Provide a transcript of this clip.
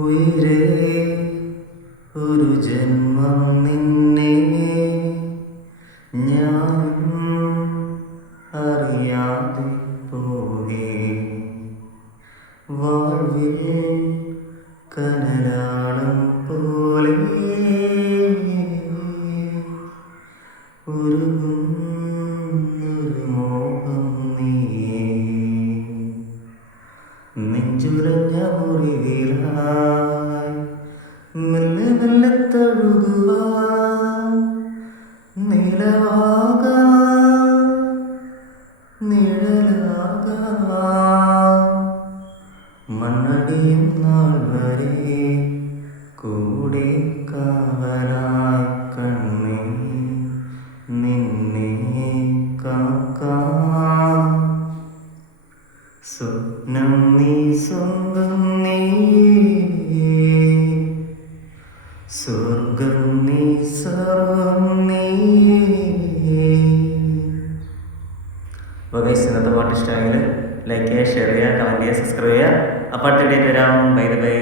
ഉയിരേ ഒരു ജന്മം നിന്നെ ഞാനും അറിയാതെ പോകേ വാഴ്വിൽ കനലാളം പോലെ ഒരു മോഹം നീയേ നെഞ്ചുലഞ്ഞ മുറിവിലായി മെല്ലെ മെല്ലെ തഴുകുവാൻ നിലവാകാം നിഴലാകാം മണ്ണടിയും നാൾ വരെ കൂടെ കാവലായി കണ്ണേ നിന്നെ കാക്കാം സ്വപ്നം നീ സ്വന്തം നീ സ്വർഗം നീ സർവം നീ. അപ്പോൾ ഗൈസ്, ഇന്നത്തെ പാട്ട് ഇഷ്ടമെങ്കിൽ ലൈക്ക് ചെയ്യുക, ഷെയർ ചെയ്യുക, കമൻറ്റ് ചെയ്യുക, സബ്സ്ക്രൈബ് ചെയ്യുക. അപ്പോൾ അടുത്ത വീഡിയോ വരാം. Bye bye.